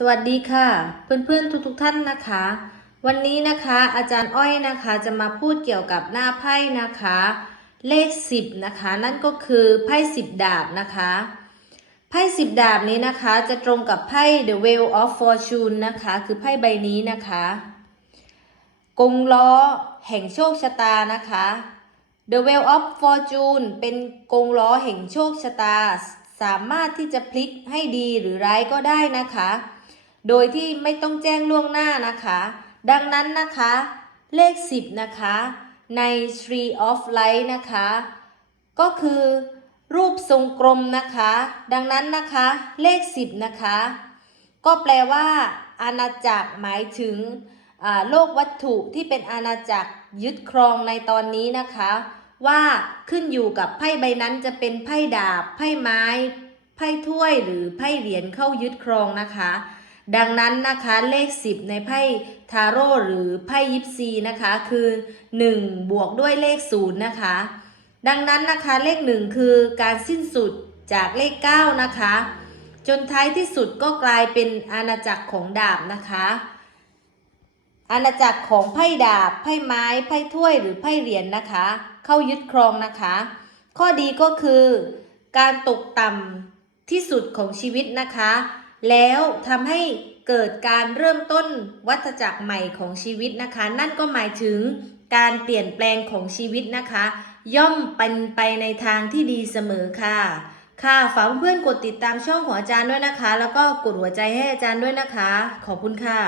สวัสดีค่ะ เพื่อนๆทุกๆท่านนะคะ วันนี้นะคะอาจารย์อ้อยนะคะจะมาพูดเกี่ยวกับหน้าไพ่นะคะ เลข 10 นะคะ นั่นก็คือไพ่10 ดาบนะคะไพ่10 ดาบนี้นะคะจะตรงกับไพ่ The Wheel of Fortune นะคะคือไพ่ใบนี้นะคะ กงล้อแห่งโชคชะตานะคะ The Wheel of Fortune เป็นกงล้อแห่งโชคชะตา สามารถที่จะพลิกให้ดีหรือร้ายก็ได้นะคะ โดยที่ไม่ต้องแจ้งล่วงหน้านะคะ ดังนั้นนะคะ เลข 10 นะคะ ใน Tree of Light นะคะ ก็คือรูปทรงกลมนะคะ ดังนั้นนะคะ เลข 10 นะคะ ก็แปลว่า อาณาจักรหมายถึงโลกวัตถุที่เป็นอาณาจักรยึดครองในตอนนี้นะคะ ว่าขึ้นอยู่กับไพ่ใบนั้นจะเป็นไพ่ดาบ ไพ่ไม้ ไพ่ถ้วยหรือไพ่เหรียญเข้ายึดครองนะคะ ดังนั้นนะคะเลข 10 ในไพ่ทาโร่หรือไพ่ยิปซีนะคะคือ 1 บวกด้วยเลข0นะคะ ดังนั้นนะคะเลข 1 คือการสิ้นสุดจากเลข 9 นะคะ จนท้ายที่สุดก็กลายเป็นอาณาจักรของดาบนะคะ อาณาจักรของไพ่ดาบ ไพ่ไม้ ไพ่ถ้วยหรือไพ่เหรียญนะคะ เข้ายึดครองนะคะ ข้อดีก็คือ การตกต่ำที่สุดของชีวิตนะคะ แล้วทำให้เกิดการเริ่มต้นวัฏจักรใหม่ของชีวิตนะคะ นั่นก็หมายถึงการเปลี่ยนแปลงของชีวิตนะคะ ย่อมเป็นไปในทางที่ดีเสมอค่ะ ค่ะฝากเพื่อนกดติดตามช่องของอาจารย์ด้วยนะคะ แล้วก็กดหัวใจให้อาจารย์ด้วยนะคะ ขอบคุณค่ะ